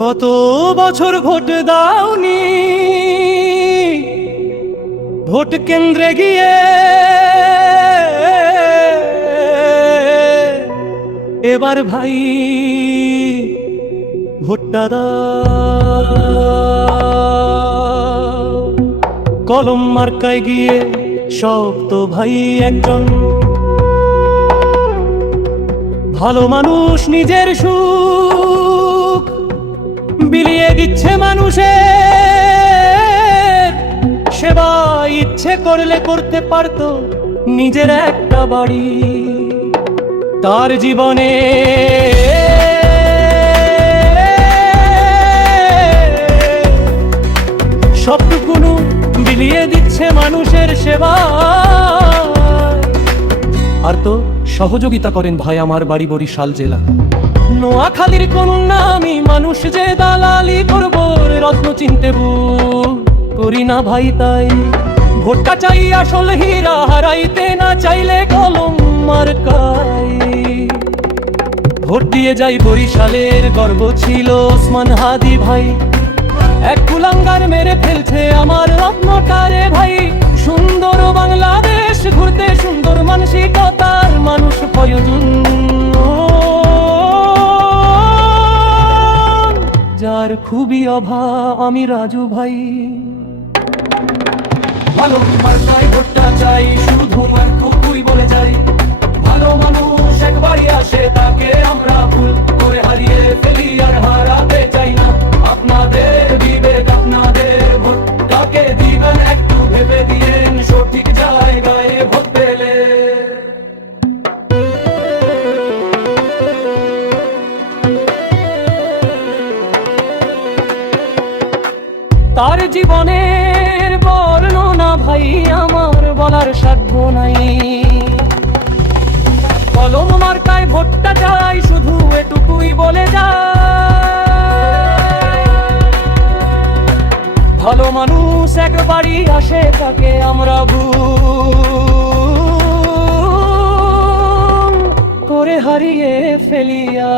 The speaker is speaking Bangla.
কত বছর ভোট দাওনি, ভোট কেন্দ্রে গিয়ে এবার ভাই ভোটটা দাও। কলম মার্কায় গিয়ে সব তো ভাই একজন ভালো মানুষ নিজের সুখ বিলিয়ে দিচ্ছে মানুষের সেবা। ইচ্ছে করলে করতে পারতো নিজের একটা বাড়ি। তার জীবনে সবটুকুনো বিলিয়ে দিচ্ছে মানুষের সেবা। আর তো সহযোগিতা করেন ভাই আমার বাড়ি বরিশাল জেলা। নোয়াখালীর কন্যা আমি, মানুষ যে দালালি করব রত্ন চিনতে করি না ভাই। তাই ভোটটা চাই আসল হীরা, হারাইতে না চাইলে কলম মার্কাই ভোট দিয়ে যাই। বরিশালের গর্ব ছিল ওসমান হাদি ভাই, এক কুলাঙ্গার মেরে ফেলছে আমার রত্নটারে ভাই। সুন্দর বাংলাদেশ ঘুরতে সুন্দর মানসিকতার মানুষ প্রয়োজন, যার খুবই অভাব আমি রাজু ভাই। ভালো মার্কায় ভোটটা চাই, শুধু মার্কুই বলে যাই। ভালো মানুষ একবারই আসে, তাকে আমরা ভুল করে হারিয়ে ফেলি আর হারাতে চাই না। আপনাদের বিবেক আপনাদের ভোটটাকে দিবেন, একটু ভেবে দিয়েন সঠিক জায়গায় ভোট পেলে। তার জীবনের বর্ণনা ভাই আমার বলার সাধ্য নাই। কলম মার্কায় ভোটটা চাই, শুধু এটুকুই বলে যায়। ভালো মানুষ একবারই আসে, তাকে আমরা ভুল করে হারিয়ে ফেলিয়া।